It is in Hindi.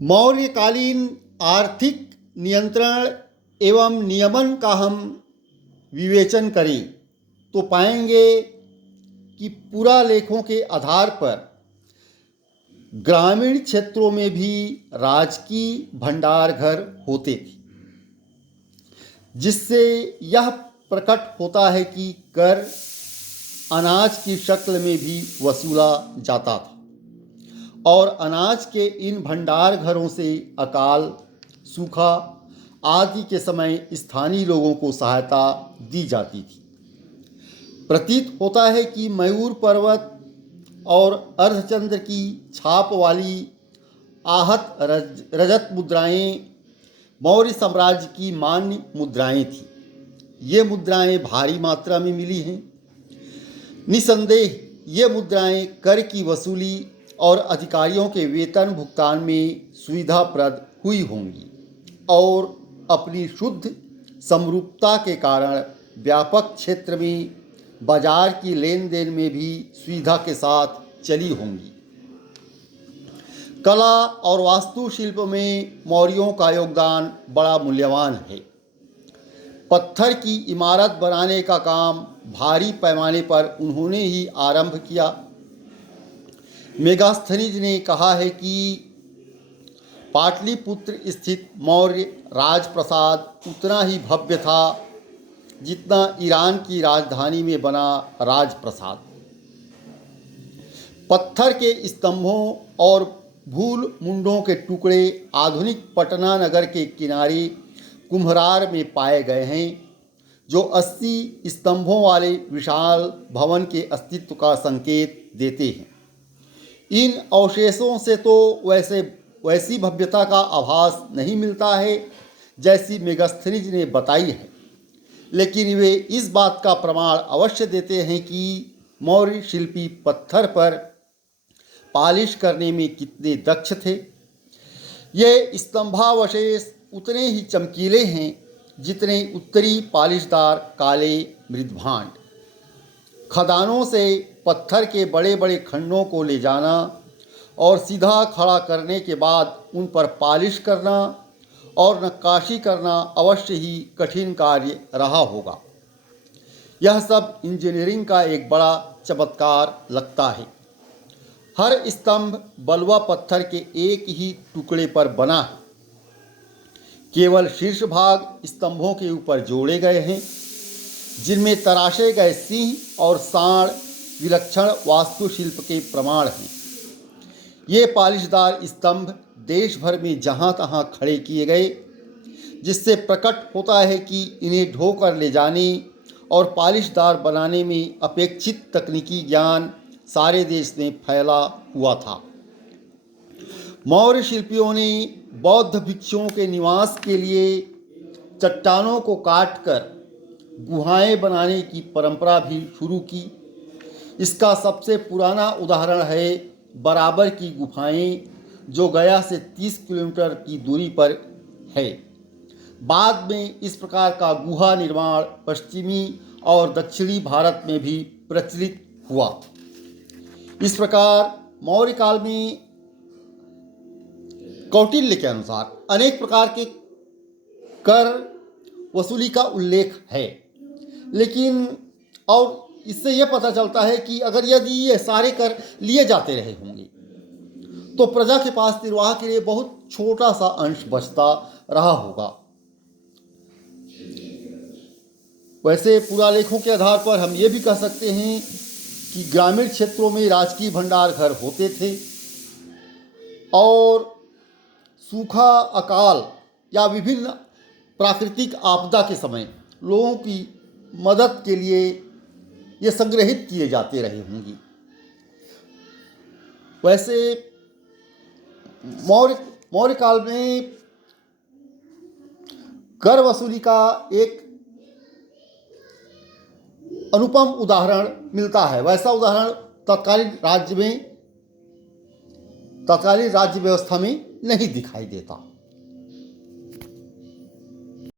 मौर्यकालीन आर्थिक नियंत्रण एवं नियमन का हम विवेचन करें तो पाएंगे कि पुरालेखों के आधार पर ग्रामीण क्षेत्रों में भी राजकीय भंडार घर होते थे, जिससे यह प्रकट होता है कि कर अनाज की शक्ल में भी वसूला जाता था और अनाज के इन भंडार घरों से अकाल, सूखा आदि के समय स्थानीय लोगों को सहायता दी जाती थी। प्रतीत होता है कि मयूर पर्वत और अर्धचंद्र की छाप वाली आहत रजत मुद्राएं मौर्य साम्राज्य की मान्य मुद्राएं थीं। ये मुद्राएं भारी मात्रा में मिली हैं। निसंदेह ये मुद्राएं कर की वसूली और अधिकारियों के वेतन भुगतान में सुविधाप्रद हुई होंगी और अपनी शुद्ध समरूपता के कारण व्यापक क्षेत्र में बाजार की लेन देन में भी सुविधा के साथ चली होंगी। कला और वास्तुशिल्प में मौर्यों का योगदान बड़ा मूल्यवान है। पत्थर की इमारत बनाने का काम भारी पैमाने पर उन्होंने ही आरंभ किया। मेगास्थनीज ने कहा है कि पाटलिपुत्र स्थित मौर्य राजप्रासाद उतना ही भव्य था जितना ईरान की राजधानी में बना राजप्रासाद। पत्थर के स्तंभों और भूल मुंडों के टुकड़े आधुनिक पटना नगर के किनारे कुम्हरार में पाए गए हैं, जो 80 स्तंभों वाले विशाल भवन के अस्तित्व का संकेत देते हैं। इन अवशेषों से तो वैसी भव्यता का आभास नहीं मिलता है जैसी मेगास्थनीज ने बताई है, लेकिन वे इस बात का प्रमाण अवश्य देते हैं कि मौर्य शिल्पी पत्थर पर पालिश करने में कितने दक्ष थे। ये स्तंभावशेष उतने ही चमकीले हैं जितने उत्तरी पालिशदार काले मृदभांड। खदानों से पत्थर के बड़े बड़े खंडों को ले जाना और सीधा खड़ा करने के बाद उन पर पालिश करना और नक्काशी करना अवश्य ही कठिन कार्य रहा होगा। यह सब इंजीनियरिंग का एक बड़ा चमत्कार लगता है। हर स्तंभ बलुआ पत्थर के एक ही टुकड़े पर बना है। केवल शीर्ष भाग स्तंभों के ऊपर जोड़े गए हैं, जिनमें तराशे गए सिंह और सांड विलक्षण वास्तुशिल्प के प्रमाण हैं। ये पालिशदार स्तंभ देश भर में जहाँ तहाँ खड़े किए गए, जिससे प्रकट होता है कि इन्हें ढोकर ले जाने और पालिशदार बनाने में अपेक्षित तकनीकी ज्ञान सारे देश में फैला हुआ था। मौर्य शिल्पियों ने बौद्ध भिक्षुओं के निवास के लिए चट्टानों को काटकर गुहाएं बनाने की परंपरा भी शुरू की। इसका सबसे पुराना उदाहरण है बराबर की गुफाएं, जो गया से 30 किलोमीटर की दूरी पर है। बाद में इस प्रकार का गुहा निर्माण पश्चिमी और दक्षिणी भारत में भी प्रचलित हुआ। इस प्रकार मौर्य काल में कौटिल्य के अनुसार अनेक प्रकार के कर वसूली का उल्लेख है, लेकिन और इससे यह पता चलता है कि अगर यदि ये सारे कर लिए जाते रहे होंगे तो प्रजा के पास निर्वाह के लिए बहुत छोटा सा अंश बचता रहा होगा। वैसे पुरालेखों के आधार पर हम ये भी कह सकते हैं कि ग्रामीण क्षेत्रों में राजकीय भंडार घर होते थे और सूखा, अकाल या विभिन्न प्राकृतिक आपदा के समय लोगों की मदद के लिए ये संग्रहित किए जाते रहे होंगे। वैसे मौर्य काल में कर वसूली का एक अनुपम उदाहरण मिलता है। वैसा उदाहरण तत्कालीन राज्य व्यवस्था में नहीं दिखाई देता।